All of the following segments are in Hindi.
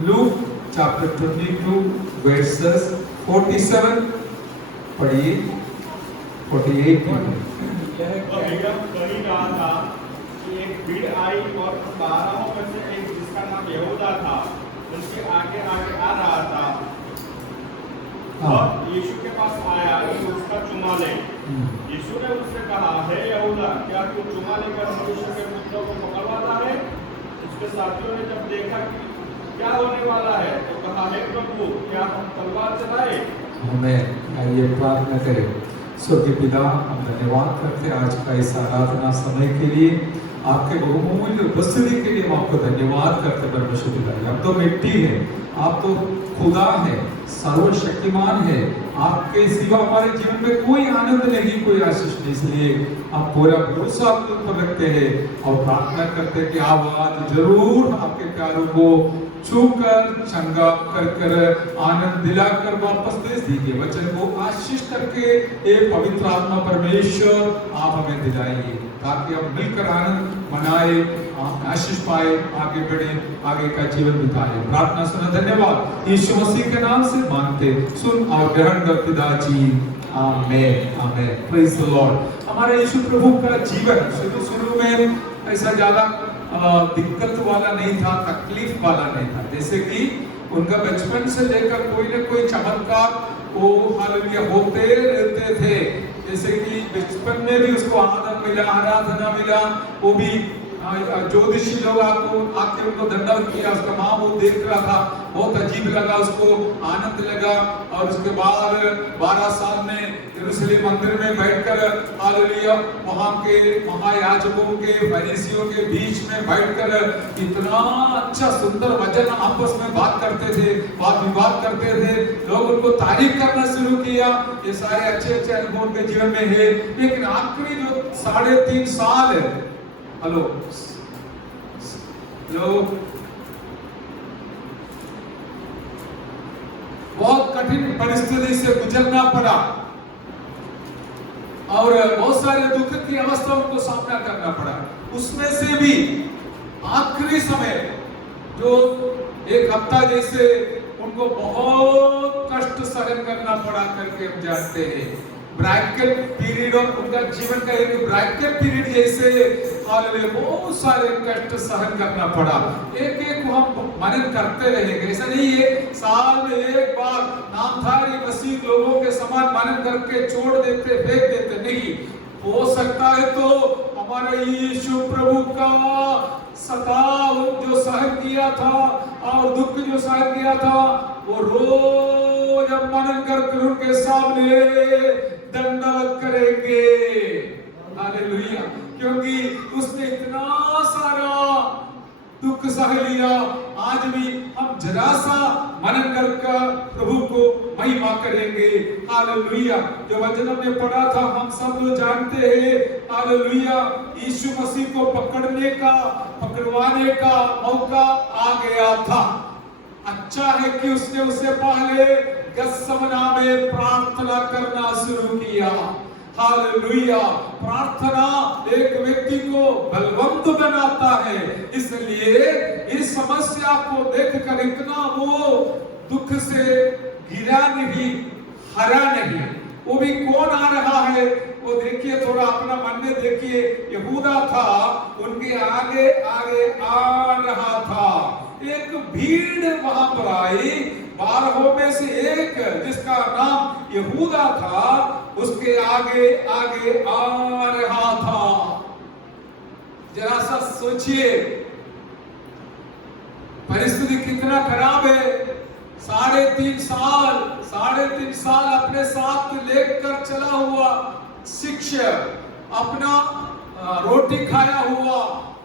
Luke chapter 22 verses 47 पढ़िए 48 यह कही रहा था कि एक भीड़ आई और 12 में से एक जिसका नाम यहूदा था उनके आगे आगे आ रहा था और यीशु के पास आया कि उसका चुमा ले। यीशु ने उससे कहा, हे यहूदा, क्या तू चुमा लेकर मनुष्य के पुत्रों को पकड़वाता है? उसके साथियों ने जब देखा कि क्या होने वाला है तो कहा, हे प्रभु, क्या हम तलवार चलाए? हमें आइए प्रार्थना करें। स्वर्गीय पिता, हम धन्यवाद करते हैं आज का इस आराधना समय के लिए, आपके बहुमूल्य उपस्थिति के लिए हम आपको धन्यवाद करते हैं परमेश्वर पिता। हम तो मिट्टी है, आप तो खुदा है, सर्वशक्तिमान है, आपके सिवा हमारे जीवन में कोई आनंद नहीं, कोई आशीष नहीं। इसलिए आप पूरा भरोसा आपके ऊपर रखते हैं और प्रार्थना करते हैं कि आप आज जरूर आपके प्यारों को छूकर चंगा कर कर आनंद दिलाकर वापस भेज दीजिए। वचन को आशीष करके एक पवित्र आत्मा परमेश्वर आप हमें दिलाइए ताकि हम मिलकर आनंद मनाए, आशीष पाए, आगे बढ़े, आगे का जीवन बिताए। प्रार्थना सुना, धन्यवाद यीशु मसीह के नाम से मांगते, सुन और ग्रहण कर पिताजी, amen amen. Praise the lord. हमारे यीशु प्रभु का जीवन शुरू में ऐसा ज्यादा दिक्कत वाला नहीं था, तकलीफ वाला नहीं था। जैसे कि उनका बचपन से लेकर कोई न कोई चमत्कार वो हालेलुया होते रहते थे। जैसे कि बचपन में भी उसको आदर मिला, आराधना मिला, वो भी ज्योतिषी लोग आके उनको दंडवत किया, उसका माँ वो देख रहा था, बहुत अजीब लगा उसको, आनंद लगा। और उसके बाद 12 साल में यरूशलेम मंदिर में बैठकर हालेलुया वहां के महायाजकों के फरीसियों के बीच में बैठकर इतना अच्छा सुंदर वचन आपस में बात करते थे, बात विवाद करते थे। लोग उनको तारीफ करना शुरू किया। ये सारे अच्छे अच्छे अनुभव उनके जीवन में है। लेकिन आखिरी जो 3.5 साल है, हेलो लोग, बहुत कठिन परिस्थिति से गुजरना पड़ा और बहुत सारे दुख की अवस्थाओं को सामना करना पड़ा। उसमें से भी आखिरी समय जो 1 हफ्ता जैसे उनको बहुत कष्ट सहन करना पड़ा करके हम जानते हैं। ब्रैकेट पीरियड और उनका जीवन का एक ब्रैकेट पीरियड जैसे हालेलुया बहुत सारे कष्ट सहन करना पड़ा। एक एक को हम मनन करते रहेंगे, ऐसा नहीं है साल में एक बार नामधारी मसीह लोगों के समान मनन करके छोड़ देते, फेंक देते, नहीं। हो सकता है तो हमारे यीशु प्रभु का सताव जो सहन किया था और दुख जो सहन किया था, वो रोज हम मनन कर उनके सामने दंडवत करेंगे। हालेलुया, क्योंकि उसने इतना सारा दुख सह लिया। आज भी हम जरा सा मनन कर प्रभु को महिमा करेंगे। हालेलुया, जो वचन हमने पढ़ा था हम सब लोग जानते हैं। हालेलुया, यीशु मसीह को पकड़वाने का मौका आ गया था। अच्छा है कि उसने उससे पहले गत्समना में प्रार्थना करना शुरू किया। हालेलुया, प्रार्थना एक व्यक्ति को बलवंत बनाता है। इसलिए इस समस्या को देखकर इतना वो दुख से गिरा नहीं, हरा नहीं। वो भी कौन आ रहा है वो देखिए, थोड़ा अपना मन में देखिए। यहूदा था, उनके आगे आगे आ रहा था। एक भीड़ वहां पर आई, 12 में से एक जिसका नाम यहूदा था, उसके आगे आगे आ रहा था। जरा सा सोचिए परिस्थिति कितना खराब है। 3.5 साल अपने साथ लेकर चला हुआ शिक्षक, अपना रोटी खाया हुआ,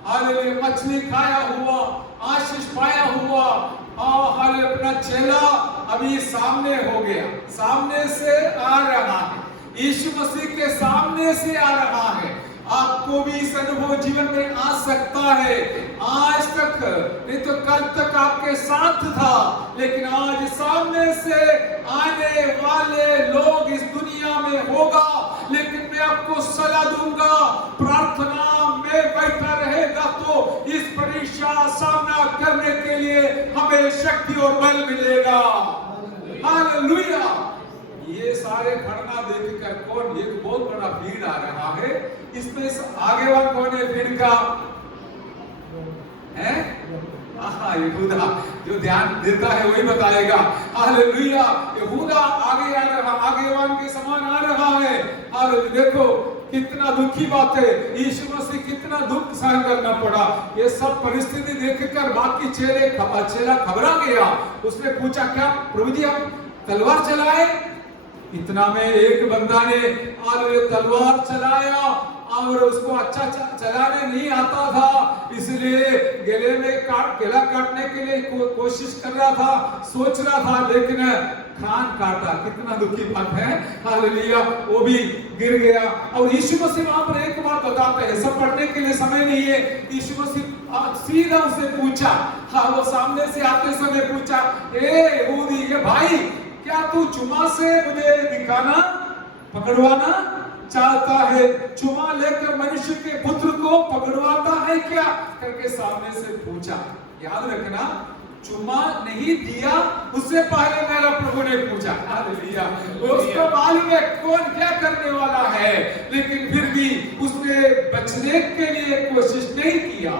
हालेलुया मछली खाया हुआ, आशीष पाया हुआ, और अपना चेला अभी सामने हो गया, सामने से आ रहा है, यीशु मसीह के सामने से आ रहा है। आपको भी इस अनुभव जीवन में आ सकता है। आज तक नहीं तो कल तक आपके साथ था, लेकिन आज सामने से आने वाले लोग इस दुनिया में होगा। लेकिन मैं आपको सलाह दूंगा, प्रार्थना में बैठा रहेगा तो इस परीक्षा परीक्षा सामना करने के लिए हमें शक्ति और बल मिलेगा। हालेलुया। ये सारे खड़ना देखकर कौन, एक बहुत बड़ा भीड़ आ रहा है, इसमें आगे वाला कौन है भीड़ का? है यहूदा, जो ध्यान देता है वही बताएगा। हालेलुया। यहूदा आगे आ रहा, आगेवान के समान आ रहा है। हालेलुया। देखो कितना दुखी बात है, यीशु मसीह कितना दुख सहन करना पड़ा। ये सब परिस्थिति देखकर बाकी चेला घबरा गया। उसने पूछा, क्या प्रभु जी हम तलवार चलाए? इतना में एक बंदा ने तलवार चलाया और उसको अच्छा चलाने नहीं आता था, इसलिए गले में गला काटने के लिए कोशिश कर रहा था, सोच रहा था, लेकिन कान काटा। कितना दुखी बात है। हालेलुया। वो भी गिर गया। और यीशु मसीह वहां पर एक बात बताते हैं, सब पढ़ने के लिए समय नहीं है। यीशु मसीह सीधा उससे पूछा, हाँ वो सामने से आते समय पूछा, यहूदी ये भाई, क्या तू चुमा से मुझे दिखाना पकड़वाना चाहता है? चुमा लेकर मनुष्य के पुत्र को पकड़वाता है क्या करके सामने से पूछा। याद रखना, चुमा नहीं दिया उससे पहले मेरा प्रभु ने पूछा। हालेलुया। उसको मालूम है कौन क्या करने वाला है, लेकिन फिर भी उसने बचने के लिए कोशिश नहीं किया।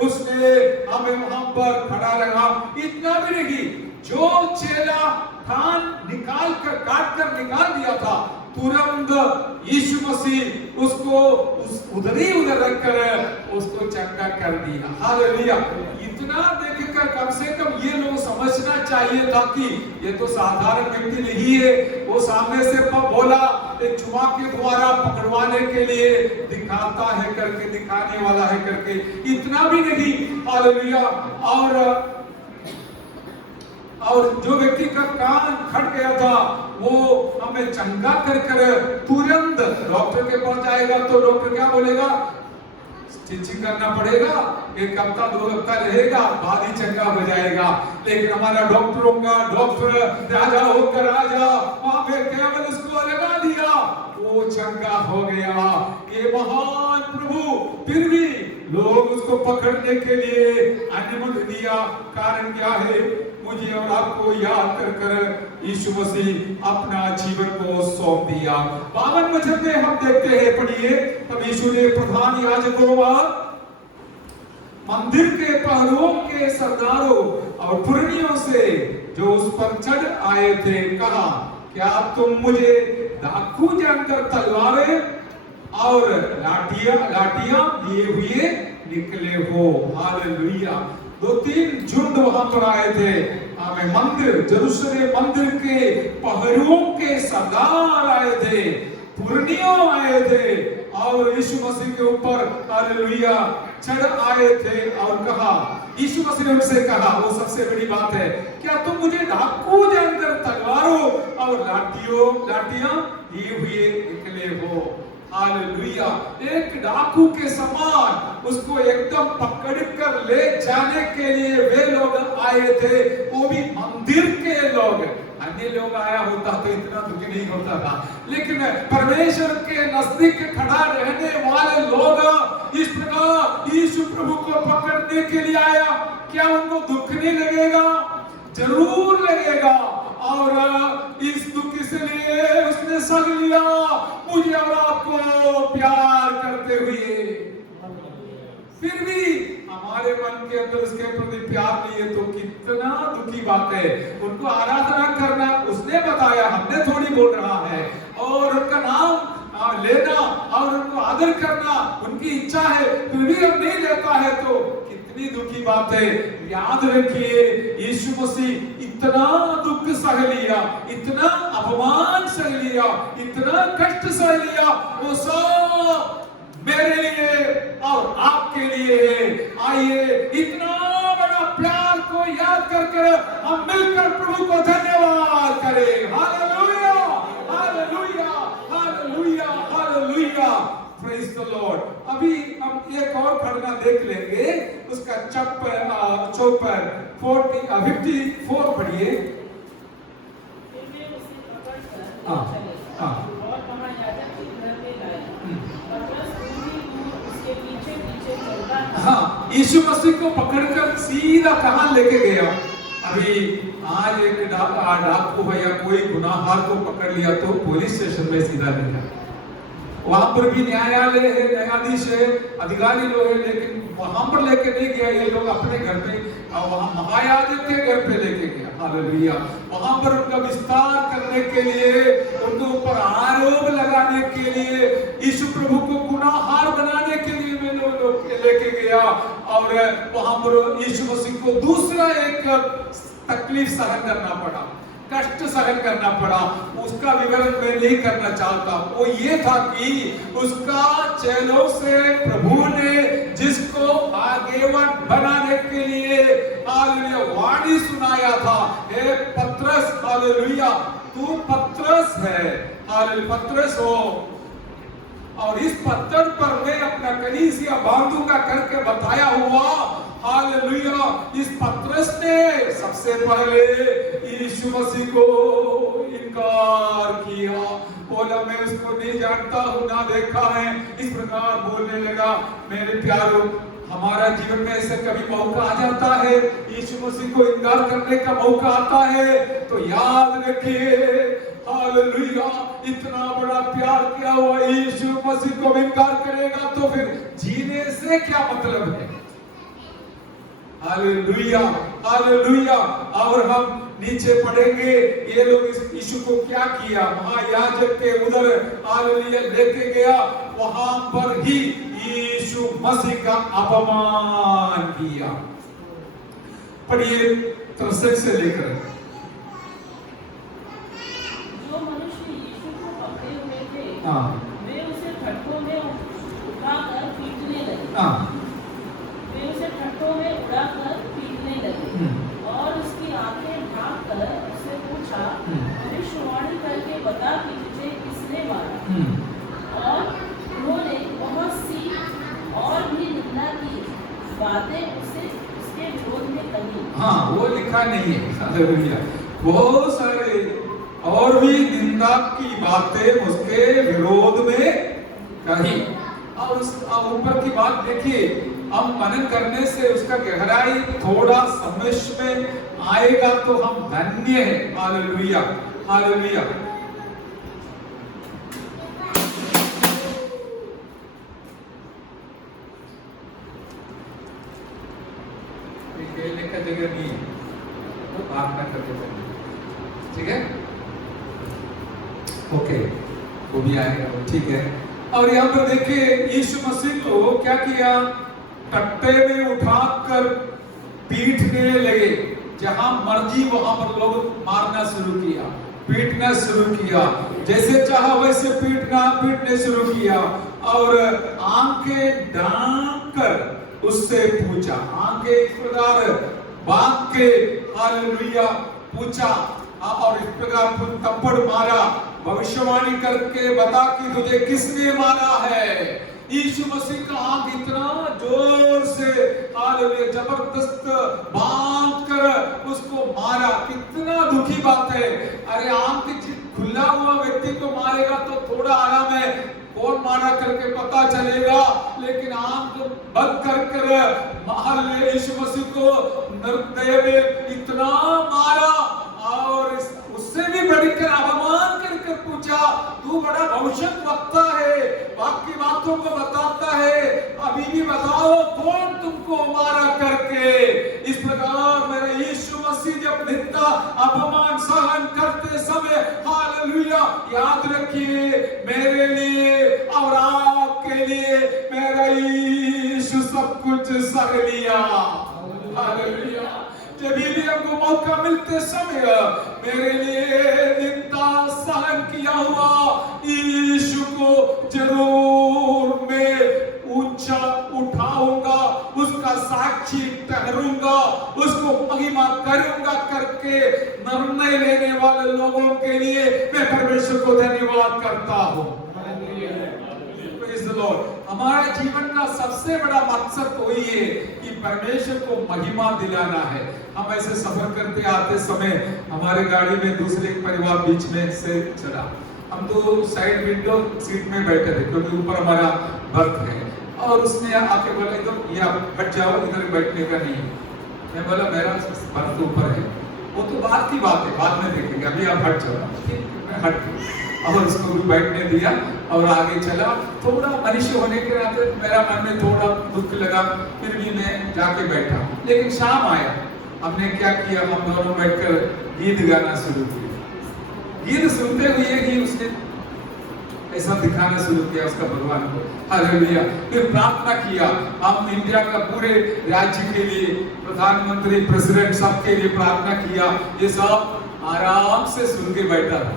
उसने हमें वहां पर खड़ा रहा। इतना भी नहीं, जो चेला कान निकाल कर काट कर निकाल दिया था, तुरंत यीशु मसीह उसको उधर रखकर उसको चंगा कर दिया। हालेलुया। इतना देखकर कम से कम ये लोग समझना चाहिए था कि ये तो साधारण व्यक्ति नहीं है। वो सामने से बोला, एक चुमा के द्वारा पकड़वाने के लिए दिखाता है करके, दिखाने वाला है करके। इतना भी नहीं। हालेलुया। और जो व्यक्ति का कान फट गया था वो हमें चंगा कर तुरंत डॉक्टर के पास जाएगा, तो डॉक्टर क्या बोलेगा? स्टिचिंग करना पड़ेगा, एक हफ्ता 2 हफ्ता रहेगा, बाद ही चंगा हो जाएगा। लेकिन हमारा डॉक्टरों का डॉक्टर राजा होकर राजा वहां पे केवल उसको लगा दिया, वो चंगा हो गया। ये महान प्रभु फिर भी लोग उसको पकड़ने के लिए अनुमति दिया। कारण क्या है? मुझे और आपको याद कर यीशु मसीह अपना जीवन को सौंप दिया। 52 वचन में हम देखते हैं, पढ़िए। तब यीशु ने प्रधान याजकों और मंदिर के पहरुओं के सरदारों और पुरनियों से जो उस पर चढ़ आए थे कहा, क्या तुम मुझे डाकू जानकर तलवारें और लाठियां लिए हुए निकले हो? हालेलुया। 2-3 झुंड वहां पर आए थे। हमें मंदिर, यरूशलेम मंदिर के पहरुओं के सरदार आए थे, पुरनियों आए थे और यीशु मसीह के ऊपर हालेलुया चढ़ आए थे। और कहा, यीशु मसीह ने उनसे कहा, वो सबसे बड़ी बात है, क्या तुम मुझे डाकू जानकर तलवारों और लाठियां लिए हुए निकले हो? हालेलुया। एक डाकू के समान उसको एकदम पकड़ कर ले जाने के लिए वे लोग आए थे, वो भी मंदिर के लोग। अन्य लोग आया होता तो इतना दुख नहीं होता था, लेकिन परमेश्वर के नजदीक खड़ा रहने वाले लोग इस प्रकार यीशु प्रभु को पकड़ने के लिए आया। क्या उनको दुख नहीं लगेगा? जरूर लगेगा। और इस दुख से लिए उसने सह लिया, मुझे और आपको प्यार करते हुए। फिर भी हमारे मन के अंदर उसके प्रति प्यार नहीं है, तो कितना दुखी बात है। उनको आराधना करना उसने बताया, हमने थोड़ी बोल रहा है। और उनका नाम लेना और उनको आदर करना उनकी इच्छा है, फिर भी हम नहीं लेता है, तो कितनी दुखी बात है। याद रखिए, यीशु मसीह इतना दुख सह लिया, इतना अपमान सह लिया, इतना कष्ट सह लिया, वो सब मेरे लिए और आपके लिए है। आइए इतना बड़ा प्यार को याद करके हम मिलकर प्रभु को धन्यवाद करें। Hallelujah, hallelujah, hallelujah, hallelujah. Praise the Lord. अभी हम एक और खड़ना देख लेंगे, उसका 54 पढ़िए। हाँ, यीशु मसीह को पकड़कर सीधा कहां लेके गया? अभी आज एक डाकू या कोई गुनाहगार को पकड़ लिया तो पुलिस स्टेशन में सीधा ले गया। वहां पर भी न्यायालय है, न्यायाधीश है, अधिकारी लोग है, लेकिन वहां पर लेके नहीं गया। ये लोग अपने घर पे, वहां महायाजक के घर पे लेके गया। हालेलुया। वहां पर उनका विस्तार करने के लिए, उनके ऊपर आरोप लगाने के लिए, यीशु प्रभु को गुनाहगार बनाने के लिए मैं लोग लेके गया। और वहां पर यीशु मसीह को दूसरा एक तकलीफ सहन करना पड़ा, कष्ट सहन करना पड़ा। उसका विवरण मैं नहीं करना चाहता। वो ये था कि उसका चेलों से प्रभु ने जिसको आगेवन बनाने के लिए हालेलुया वाणी सुनाया था, हे पतरस, हालेलुया तू पतरस है, हालेलुया पतरस हो, और इस पत्थर पर मैं अपना कलीसिया बांधूंगा करके बताया हुआ। हालेलुया। इस पतरस ने सबसे पहले यीशु मसीह को इनकार किया, बोला मैं उसको नहीं जानता हूं, ना देखा है। इस प्रकार बोलने लगा। मेरे प्यारों, हमारा जीवन में ऐसे कभी मौका आ जाता है, यीशु मसीह को इनकार करने का मौका आता है, तो याद रखिए हालेलुया, इतना बड़ा प्यार किया हुआ यीशु मसीह को इनकार करेगा तो फिर जीने से क्या मतलब है? Hallelujah, hallelujah. और हम नीचे पढ़ेंगे ये लोग इस यीशु को क्या किया। महायाजक के उधर हालेलुया लेके गया, वहां पर ही यीशु मसीह का अपमान किया। पढ़िए 63 से लेकर। जो मनुष्य यीशु को पकड़े हुए थे, हाँ वे उसे ठट्ठों में उठाकर पीटने लगे। हाँ वे उसे ठट्ठों में उड़ाकर पीटने लगे और उसकी आंखें ढांक कर उससे पूछा, भविष्यवाणी करके बता कि तुझे किसने मारा। और उन्होंने बहुत सी और भी निंदा की बातें उसके विरोध में कही। हाँ, वो लिखा नहीं है। हालेलुया। बहुत सारे और भी निंदा की बातें उसके विरोध में कही। और उस ऊपर की बात देखिए, हम मनन करने से उसका गहराई थोड़ा समझ में आएगा तो हम धन्य हैं। Hallelujah, hallelujah. खेलने का जगह नहीं है तो बात ना करके चलिए, ठीक है? ओके, वो भी आएगा, ठीक है। और यहाँ पर देखिए यीशु मसीह को क्या किया? कट्टे में उठाकर पीटने लगे। जहां मर्जी वहां पर लोग मारना शुरू किया, पीटना शुरू किया, जैसे चाहा वैसे पीटने शुरू किया। और आंखें ढांक कर उससे पूछा, आंखें इस प्रकार बांध के हालेलुया पूछा, और इस प्रकार थप्पड़ मारा, भविष्यवाणी करके बता कि तुझे किसने मारा है। यीशु मसीह का आंख इतना जोर से हालेलुया जबरदस्त बांध कर उसको मारा। कितना दुखी बात है। अरे आंख खुला हुआ व्यक्ति को मारेगा तो थोड़ा आराम है, कौन मारा करके पता चलेगा, लेकिन आंख बंद कर हालेलुया यीशु मसीह को निर्दय में इतना मारा। और उससे भी बढ़कर अपमान कर पूछा, तू बड़ा भविष्यद्वक्ता है, बाकी बातों को बताता है, अभी भी बताओ कौन तुमको मारा करके। इस प्रकार मेरे यीशु मसीह जब निंदा अपमान सहन करते समय हालेलुया याद रखिए, मेरे लिए और आपके लिए मेरा यीशु सब कुछ सह लिया। हालेलुया। जब भी हमको मौका मिलते समय मेरे लिए निंदा सहन किया हुआ यीशु को जरूर मैं ऊंचा उठाऊंगा, उसका साक्षी ठहरूंगा, उसको महिमा करूंगा करके निर्णय लेने वाले लोगों के लिए मैं परमेश्वर को धन्यवाद करता हूं। हमारा जीवन का सबसे बड़ा मकसद तो वही है कि परमेश्वर को महिमा दिलाना है। हम ऐसे सफर करते आते समय हमारे गाड़ी में दूसरे परिवार बीच में से चला, हम तो साइड विंडो सीट में बैठे थे क्योंकि ऊपर हमारा बर्थ है। और उसने आके बोला इधर या हट जाओ, इधर बैठने का नहीं। मैं बोला मेरा सर तो ऊपर है। वो तो बात की बात है, बाद में देखेंगे, अभी आप हट जाओ। ठीक, मैं हट गया और उसको भी बैठने दिया और आगे चला। थोड़ा मनुष्य होने के नाते मेरा मन में थोड़ा दुख लगा, फिर भी मैं जाके बैठा। लेकिन शाम आया, हमने क्या किया, हम दोनों बैठकर गीत गाना शुरू किया। गीत सुनते हुए ही उसने ऐसा दिखाना शुरू किया उसका भगवान को। हालेलुया। फिर प्रार्थना किया, हम इंडिया का पूरे राज्य के लिए, प्रधानमंत्री, प्रेसिडेंट, सबके लिए प्रार्थना किया। ये सब आराम से सुन के बैठा था।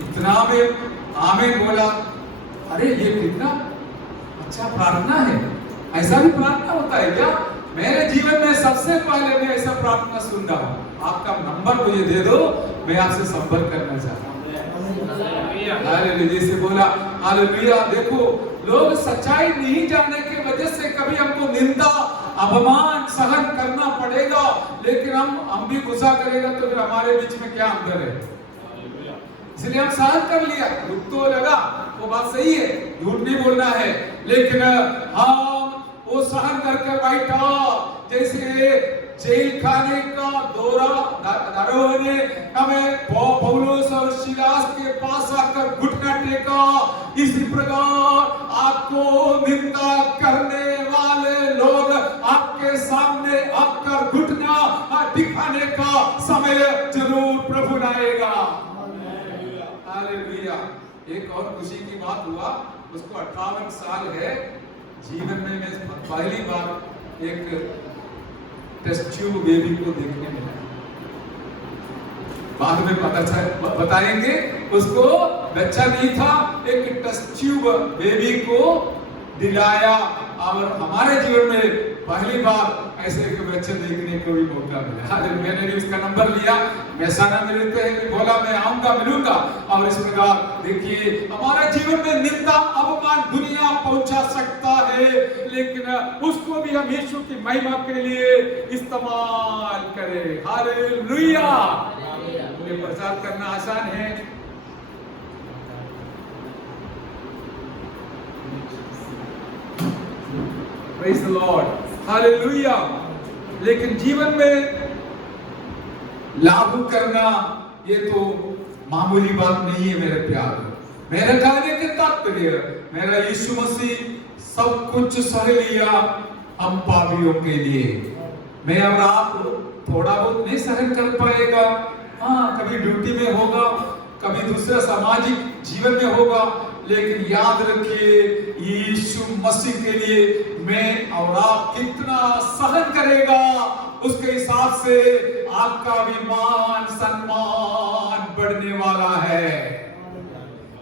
इतना में आमीन बोला, अरे ये कितना अच्छा प्रार्थना है, ऐसा भी प्रार्थना होता है क्या? मेरे जीवन में सबसे पहले मैं ऐसा प्रार्थना सुन रहा हूँ, आपका नंबर मुझे दे दो, मैं आपसे संपर्क करना चाहता हूँ। हालेलुया। जैसे बोला हालेलुया। देखो, लोग सच्चाई नहीं जानने की वजह से कभी हमको निंदा, अपमान सहन करना पड़ेगा, लेकिन हम भी गुस्सा करेगा तो फिर हमारे बीच में क्या अंतर है? इसलिए हम सहन कर लिया, दुख तो लगा, वो बात सही है, झूठ नहीं बोलना है, लेकिन हम वो सहन करके बैठा। जैसे जेल खाने का दौरा दारोगा ने हमें पौलुस और सिलास के पास आकर घुटना टेका, इसी प्रकार आपको निंदा करने वाले लोग आपके सामने आकर घुटना दिखाने का समय जरूर प्रभु लाएगा। हालेलुया। एक और खुशी की बात हुआ, उसको 58 साल है, जीवन में मैं पहली बार एक टेस्ट ट्यूब बेबी को देखने मिला। बाद में बताएंगे, उसको बच्चा नहीं था, एक टेस्ट ट्यूब बेबी को दिलाया। और हमारे जीवन में पहली बार ऐसे के बच्चे देखने को भी मौका मिला। मैंने भी उसका नंबर लिया, मैसाना मिलते हैं, बोला मैं आऊंगा, मिलूंगा। और इस प्रकार देखिए, हमारे जीवन में निंदा, अपमान दुनिया पहुंचा सकता है, लेकिन उसको भी हम यीशु की महिमा के लिए इस्तेमाल करें। हालेलुया। ये प्रचार करना आसान है, Praise the Lord, हालेलुया। लेकिन जीवन में लागू करना ये तो मामूली बात नहीं है मेरे प्यार। मेरे कहने के तात्पर्य, मेरा यीशु मसीह सब कुछ सह लिया हम पापियों के लिए। मैं और आप थोड़ा बहुत नहीं सहन कर पाएगा, हाँ, कभी ड्यूटी में होगा, कभी दूसरा सामाजिक जीवन में होगा, लेकिन याद रखिए, यीशु मसीह के लिए मैं और आप कितना सहन करेगा, उसके हिसाब से आपका भी मान सम्मान बढ़ने वाला है।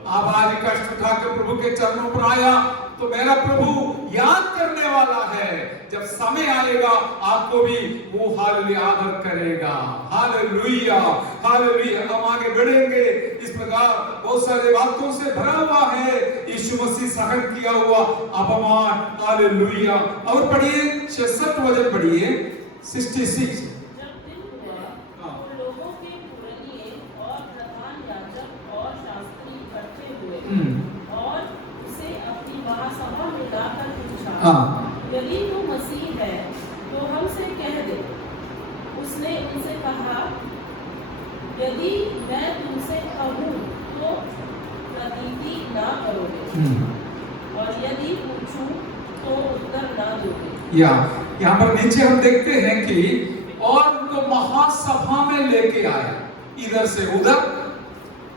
आप आज कष्ट उठाकर प्रभु के चरणों पर आया तो मेरा प्रभु याद करने वाला है। जब समय आएगा आपको भी वो हालेलुया आदर करेगा। Hallelujah, hallelujah. हम आगे बढ़ेंगे। इस प्रकार बहुत सारे बातों से भरा हुआ है यीशु मसीह सहन किया हुआ अपमान। हालेलुया। और पढ़िए 66 वचन पढ़िए 66। और उसे अपनी महासभा में लाकर पूछा, यदि तू मसीह है तो हमसे कह दे। उसने उनसे कहा, यदि मैं तुमसे कहूँ तो प्रतीति ना करोगे, और यदि पूछूं तो उत्तर ना दोगे। यहाँ पर नीचे हम देखते हैं कि और उनको महासभा में लेके आया, इधर से उधर,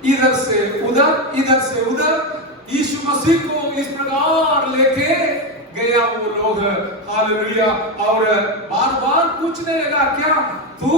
इधर से उधर, इधर से उधर। यीशु मसीह को इस प्रकार लेके गया वो लोग। हालेलुया। और बार बार पूछने लगा, क्या तू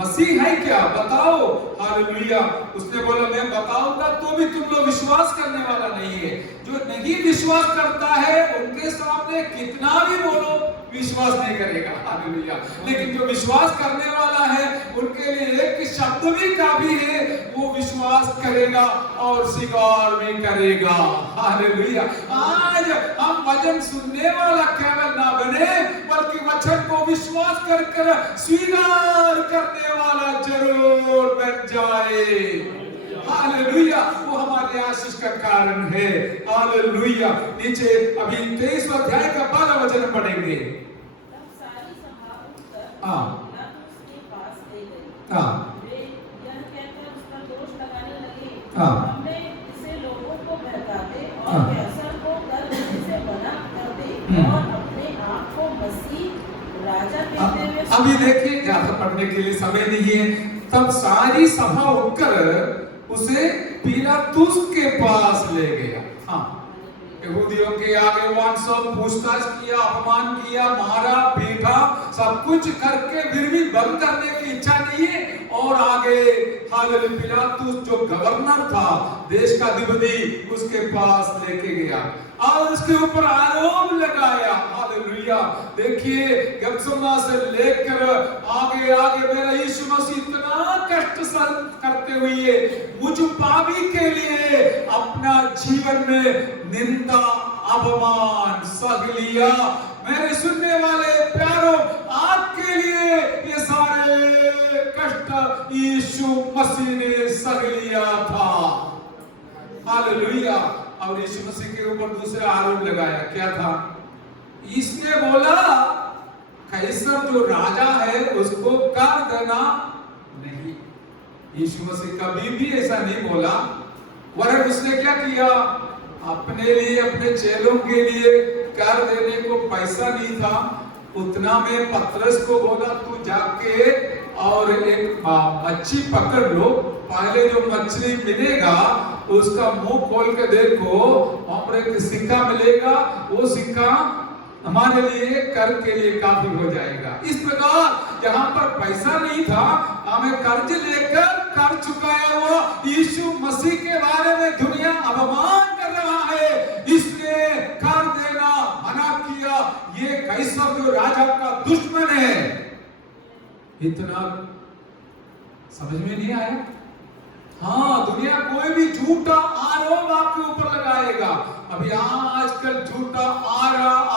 मसीह है क्या, बताओ। हालेलुया। उसने बोला, मैं बताऊंगा तो भी तुम लोग विश्वास करने वाला नहीं है। जो नहीं विश्वास करता है उनके सामने कितना भी बोलो विश्वास नहीं करेगा। हालेलुया। लेकिन जो विश्वास करने वाला है उनके लिए एक शब्द भी काफी है, वो विश्वास करेगा और स्वीकार भी करेगा। हालेलुया। आज हम वचन सुनने वाला केवल ना बने, बल्कि वचन को विश्वास कर स्वीकार करने वाला जरूर बन जाए। हालेलुया, वो हमारे आशीष का कारण है। हालेलुया। नीचे अभी 23 अध्याय का 12 वचन पढ़ेंगे। तब सारी सभा उठकर हाँ। पिलातुस के पास ले गई। हाँ। वे यह कहकर उस पर दोष लगाने लगे, हाँ। हमने इसे लोगों को बहकाते और हाँ। कैसर को कर देने से मना कर दे और अपने आप को मसीह राजा कहते हुए अभी देखिए, ज्यादा पढ़ने के लिए समय नहीं है। तब सारी सभा उठकर उसे पिलातुस के पास ले गया। हाँ, यहूदियों के आगे वहां सब पूछताछ किया, अपमान किया, मारा, पीटा, सब कुछ करके फिर भी बंद करने की इच्छा नहीं है। और आगे हालेलुया, पिलातुस जो गवर्नर था, देश का अधिपति, उसके पास लेके गया और उसके ऊपर आरोप लगाया। हालेलुया। देखिए, गत्समना से लेकर आगे आगे मेरा यीशु मसीह इतना कष्ट सहन करते हुए मुझ पापी के लिए अपना जीवन में निंदा, अपमान सह लिया। मेरे सुनने वाले प्यारों, आपके लिए ये सारे कष्ट यीशु मसीह ने सह लिया था। हालेलुया। और यीशु मसीह के ऊपर दूसरा आरोप लगाया। क्या था? इसने बोला कैसर जो राजा है उसको कर देना नहीं। यीशु मसीह कभी भी ऐसा नहीं बोला। वरन उसने क्या किया? अपने लिए, अपने चेलों के लिए कर देने को पैसा नहीं था। उतना में पतरस को बोला, तू जाके और एक मच्छी पकड़ लो, पहले जो मछली मिलेगा उसका मुंह खोल के देखो, और एक सिक्का मिलेगा, वो सिक्का हमारे लिए कर के लिए काफी हो जाएगा। इस प्रकार यहाँ पर पैसा नहीं था, हमें कर्ज लेकर कर चुकाया हुआ यीशु मसीह के बारे में दुनिया अपमान कर रहा है, इसने कर देना मना किया। ये कैसर जो राजा का दुश्मन है। इतना समझ में नहीं आया? हाँ, दुनिया कोई भी झूठा आरोप आपके ऊपर लगाएगा। अभी आजकल झूठा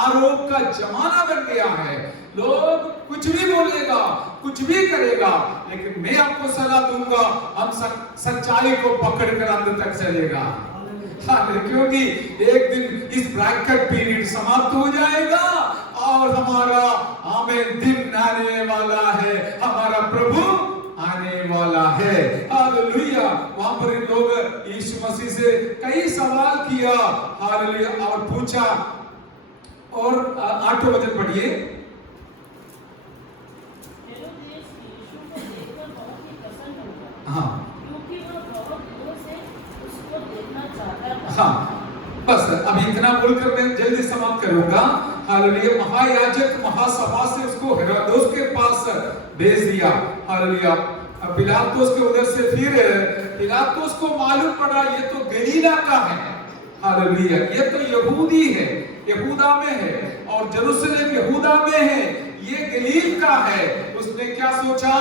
आरोप का जमाना बन गया है। लोग कुछ भी बोलेगा, कुछ भी करेगा, लेकिन मैं आपको सलाह दूंगा, हम सच्चाई को पकड़कर अंत तक चलेगा। क्योंकि एक दिन इस ब्रैकेट पीरियड समाप्त हो जाएगा और हमारा आमीन दिन आने वाला है, हमारा प्रभु आने वाला है। हालेलुया। वहां पर इन लोग यीशु मसीह से कई सवाल किया। हालेलुया। और पूछा, और 8वें वचन पढ़िए। हेरोदेस यीशु को देखकर बहुत ही प्रसन्न हुआ। हाँ, क्योंकि वह बहुत दिनों से उसको देखना चाहता था। हाँ, बस अभी इतना बोलकर मैं जल्दी समाप्त करूंगा। हालेलुया। महायाजक महासभा से उसको हेरोदेस के पास भेज दिया। हालेलुया। पिलातुस के उधर से फिर पिलातुस को मालूम पड़ा ये तो गलीला का है। हालेलुया। ये तो यहूदी है, यहूदा में है, और जेरूशलेम यहूदा में है, ये गलील का है। उसने क्या सोचा?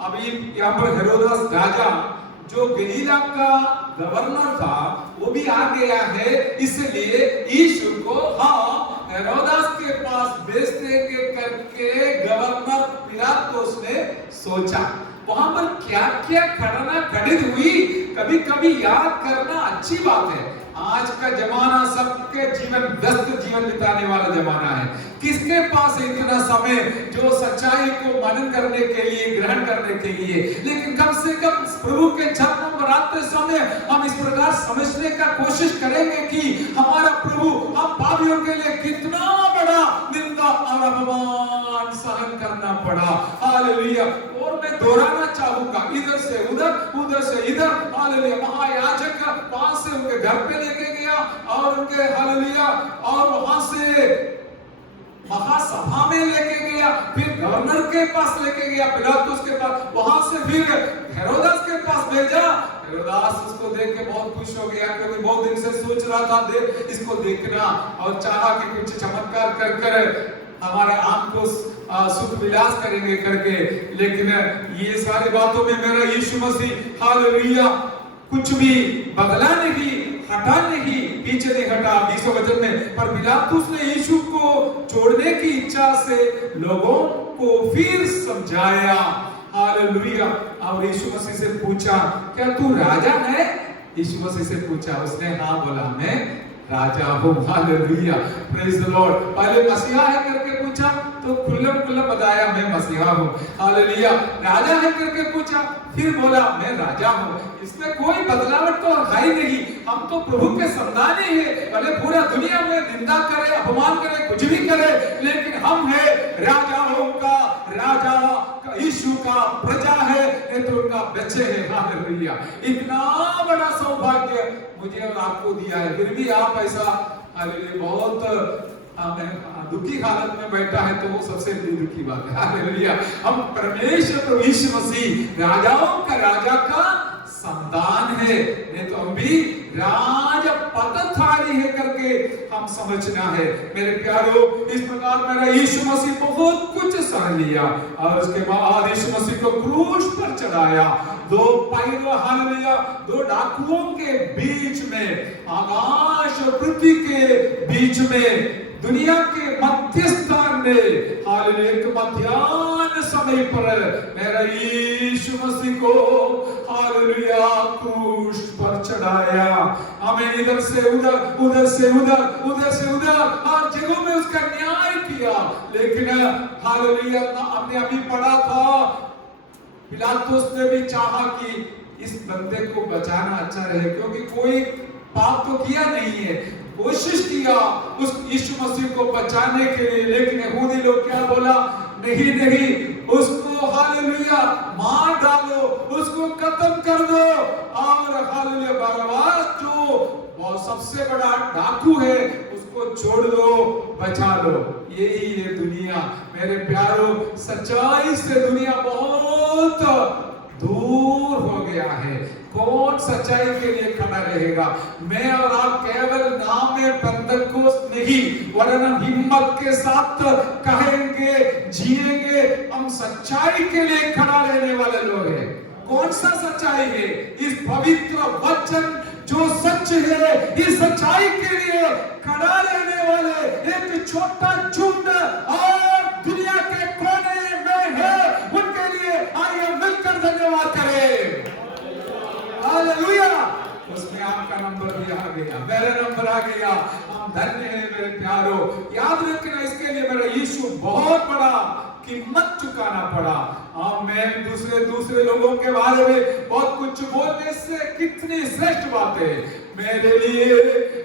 अभी यहाँ पर हेरोदेस राजा जो गलीला का गवर्नर था वो भी आ गया है, इसलिए यीशु को हाँ हेरोदेस के पास भेजने के करके गवर्नर पिलातुस ने सोचा। वहां पर क्या क्या घटना घटित हुई, कभी कभी याद करना अच्छी बात है। आज का जमाना सबके जीवन व्यस्त जीवन बिताने वाला जमाना है। किसके पास है इतना समय जो सच्चाई को मनन करने के लिए, ग्रहण करने के लिए? लेकिन कम से कम प्रभु के चरणों पर आते समय हम इस प्रकार समझने का कोशिश करेंगे कि हमारा प्रभु हम पापियों के लिए कितना बड़ा निंदा और अपमान सहन करना पड़ा। हालेलुया। और मैं दोहराना चाहूंगा, इधर से उधर, उधर से इधर। हालेलुया। महायाजक वहां से उनके घर पे लेके गया और उनके हालेलुया, और वहां से महासभा में लेके गया, फिर गवर्नर के पास लेके गया, पिलातुस के पास, वहां से फिर हेरोदेस के पास भेजा। हेरोदेस उसको देख के बहुत खुश हो गया, क्योंकि बहुत दिन से सोच रहा था देख इसको देखना, और चाहा कि कुछ चमत्कार कर कर हमारा आंख को सुख विलास करेंगे करके। लेकिन ये सारी बातों में मेरा यीशु मसीह हालेलुया कुछ भी बदला नहीं, हटा नहीं, पीछे नहीं हटा। 20वें वचन में, पर पिलातुस ने यीशु को छोड़ने की इच्छा से लोगों को फिर समझाया। हालेलुया। और यीशु मसीह से पूछा, क्या तू राजा है? यीशु मसीह से पूछा, उसने हाँ बोला, मैं राजा हूँ। Hallelujah, praise the Lord. पहले मसीहा है करके पूछा तो खुल्लम खुल्ला बताया मैं मसीहा हूँ। हालेलुया। राजा है करके पूछा, फिर बोला मैं राजा हूँ। इसमें कोई बदलावट तो है ही नहीं। हम तो प्रभु के संतान ही है। भले पूरा दुनिया में निंदा करे, अपमान करे, कुछ भी करे, लेकिन हम है राजाओं का राजा, यीशु का प्रजा है, ये तो उनका बच्चे हैं। हालेलुया। इतना बड़ा सौभाग्य मुझे और आपको दिया है, फिर भी आप ऐसा बहुत दुखी हालत में बैठा है, तो वो सबसे दुखी बात है। हालेलुया। हम परमेश्वर प्रभु यीशु मसीह राजाओं का राजा का संतान है, नहीं तो हम भी राज पदधारी है करके हम समझना है। मेरे प्यारो, इस प्रकार मेरा यीशु मसीह बहुत कुछ सह लिया और उसके बाद यीशु मसीह को क्रूस पर चढ़ाया। दो पैरों, हालेलुया, दो डाकुओं के बीच में, आकाश और पृथ्वी के बीच में, दुनिया के मध्यस्थान ने, हालेलुया, एक मध्याह्न समय पर मेरा यीशु मसीह को, हालेलुया, क्रूस पर चढ़ाया। हमें इधर से उधर, उधर से उधर, उधर से उधर हर जगहों में उसका न्याय किया। लेकिन हालेलुया, हमने अभी पढ़ा था, पिलातुस ने भी चाहा कि इस बंदे को बचाना अच्छा रहे, क्योंकि कोई पाप तो किया नहीं है। कोशिश किया उस यीशु मसीह को बचाने के लिए, लेकिन यहूदी लोग क्या बोला, नहीं नहीं, उसको हालेलुया मार डालो, उसको खत्म कर दो, और हालेलुया बरअब्बास जो वो सबसे बड़ा डाकू है उसको छोड़ दो, बचा लो। यही है दुनिया। मेरे प्यारों, सच्चाई से दुनिया बहुत दूर हो गया है। कौन सच्चाई के लिए खड़ा रहेगा? मैं और आप केवल नाम में पेंतकोस्त नहीं, वरना हिम्मत के साथ कहेंगे, जिएंगे, हम सच्चाई के लिए खड़ा रहने वाले लोग हैं। कौन सा सच्चाई है? इस पवित्र वचन जो सच है, इस सच्चाई के लिए खड़ा रहने वाले एक छोटा झुंड और दुनिया के कोने में है। उनके लिए आइए मिलकर धन्यवाद करें। हालेलुया। उसमें आपका नंबर भी आ गया, मेरा नंबर आ गया। हम धन्य हैं मेरे प्यारो। याद रखना, इसके लिए मेरा यीशु बहुत बड़ा कीमत चुकाना पड़ा। मैं दूसरे लोगों के बारे में बहुत कुछ बोलने से कितनी श्रेष्ठ बातें, मेरे लिए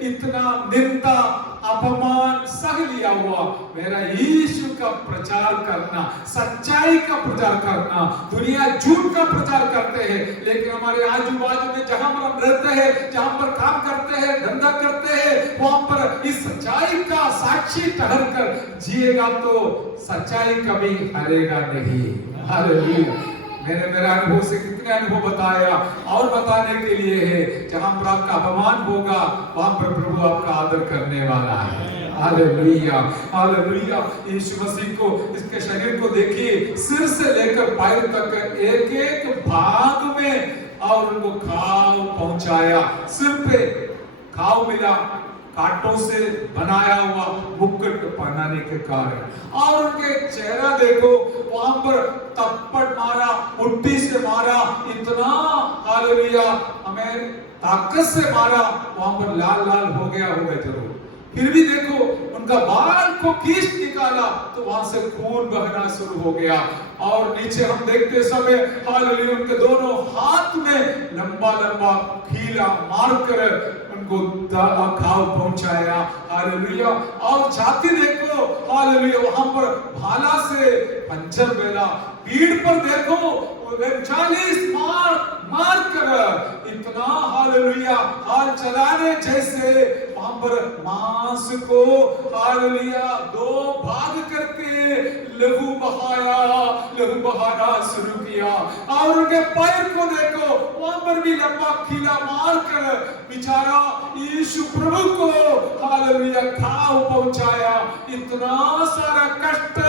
इतना निंदा अपमान सह लिया हुआ। मेरा यीशु का प्रचार करना, सच्चाई का प्रचार करना। दुनिया झूठ का प्रचार करते हैं, लेकिन हमारे आजू बाजू में जहां पर हम रहते हैं, जहां पर काम करते हैं, धंधा करते हैं, वहां पर इस सच्चाई का साक्षी ठहर कर जिएगा तो सच्चाई कभी हारेगा नहीं। हालेलुया। मेरा अनुभव से कितने अनुभव बताया और बताने के लिए है। जहां पर आपका अपमान होगा, वहां पर प्रभु आपका आदर करने वाला है। Hallelujah, hallelujah. यीशु मसीह को, इसके शरीर को देखिए, सिर से लेकर पैर तक एक एक भाग में, और उनको घाव पहुंचाया। सिर पे घाव मिला, कांटों से बनाया हुआ मुकुट पहनाने के कारण, और उनके चेहरा देखो, वहां पर थप्पड़ मारा, मुट्ठी से मारा, इतना हालेलुया हमें ताकत से मारा, वहां पर लाल लाल हो गया होगा जरूर। फिर भी देखो, उनका बाल को खींच निकाला तो वहां से खून बहना शुरू हो गया। और नीचे हम देखते समय हालेलुया उनके दोनों हाथ में लंबा लंबा खीला मारकर उनको घाव पहुंचाया। हालेलुया। और छाती देखो, हालेलुया वहां पर भाला से पंचर मेला। पीठ पर देखो 40 मार कर इतना हालेलुया हाल चलाने जैसे, वहां पर मांस को हालेलुया 2 भाग करके लहू बहाना शुरू किया। और उनके पैर को देखो, वहां पर भी लंबा खीला मार कर बेचारा यीशु प्रभु को हालेलुया घाव पहुंचाया। इतना सारा कष्ट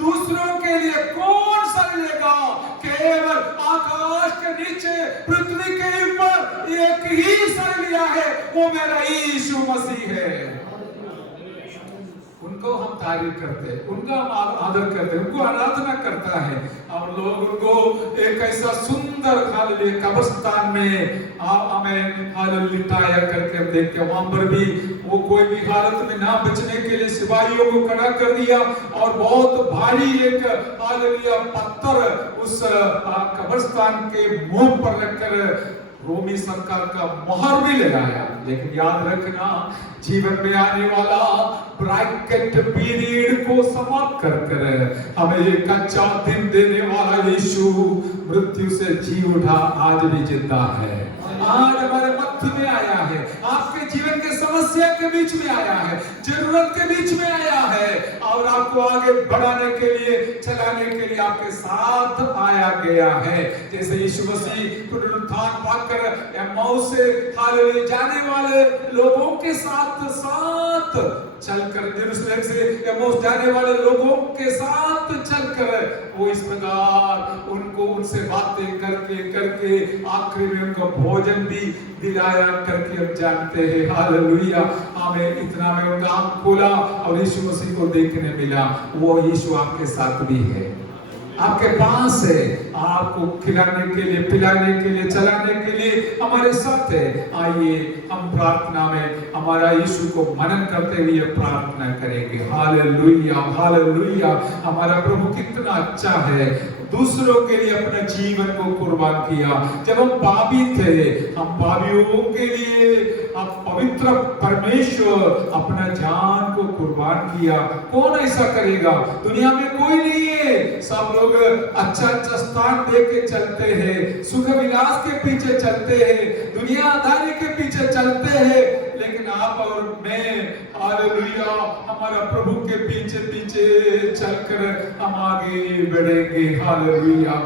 दूसरों के लिए कौन सहेगा? केवल आकाश के नीचे, पृथ्वी के ऊपर एक ही सह लिया है, वो मेरा यीशु मसीह है। उनको हम तारीफ करते हैं, उनका हम आदर करते हैं, उनको आराधना करता है। और लोग उनको एक ऐसा सुंदर हालेलुया कब्रिस्तान में हमें हालेलुया लिटाया करके हम देखते हैं। वहां पर भी वो कोई भी हालत में ना बचने के लिए सिपाहियों को खड़ा कर दिया और बहुत भारी एक हालेलुया पत्थर उस कब्रिस्तान के मुंह पर रखकर रोमी सरकार का मोहर भी लगाया। लेकिन याद रखना, जीवन में आने वाला ब्रैकेट पीरियड को समाप्त कर हमें ये कच्चा दिन देने वाला यीशु मृत्यु से जी उठा, आज भी जिंदा है, आज हमारे मध्य में आया है, आपके जीवन के समस्या के बीच में आया है, जरूरत के बीच में आया है और आपको आगे बढ़ाने के लिए, चलाने के लिए आपके साथ आया गया है। जैसे यीशु मसीह पुनरुत्थान पाकर एम्माउस से हालेलुया जाने वाले लोगों के साथ चलकर, यरूशलेम से एम्माउस जाने वाले लोगों के साथ चलकर वो इस प्रकार उनको उनसे बातें करके आखिरी में उनको भोजन भी दिलाया करके हम जानते हैं। हालेलुया, हमें इतना में उनका आंख खोला और यीशु मसीह को देखने मिला। वो यीशु आपके साथ भी है, आपके पास है, आपको खिलाने के लिए, पिलाने के लिए, चलाने के लिए हमारे साथ है। आइए हम प्रार्थना में हमारा यीशु को मनन करते हुए प्रार्थना करेंगे। Hallelujah, hallelujah. हमारा प्रभु कितना अच्छा है, दूसरों के लिए अपने जीवन को कुर्बान किया। जब हम पापी थे, हम पापियों के लिए अब पवित्र परमेश्वर अपना जान को कुर्बान किया। कौन ऐसा करेगा? दुनिया में कोई नहीं है। सब लोग अच्छा अच्छा स्थान दे के चलते हैं, सुख विलास के पीछे चलते हैं, दुनियादारी के पीछे चलते हैं, लेकिन आप और मैं हालेलुया हमारा प्रभु के पीछे पीछे चलकर हम आगे बढ़ेंगे। हालेलुया।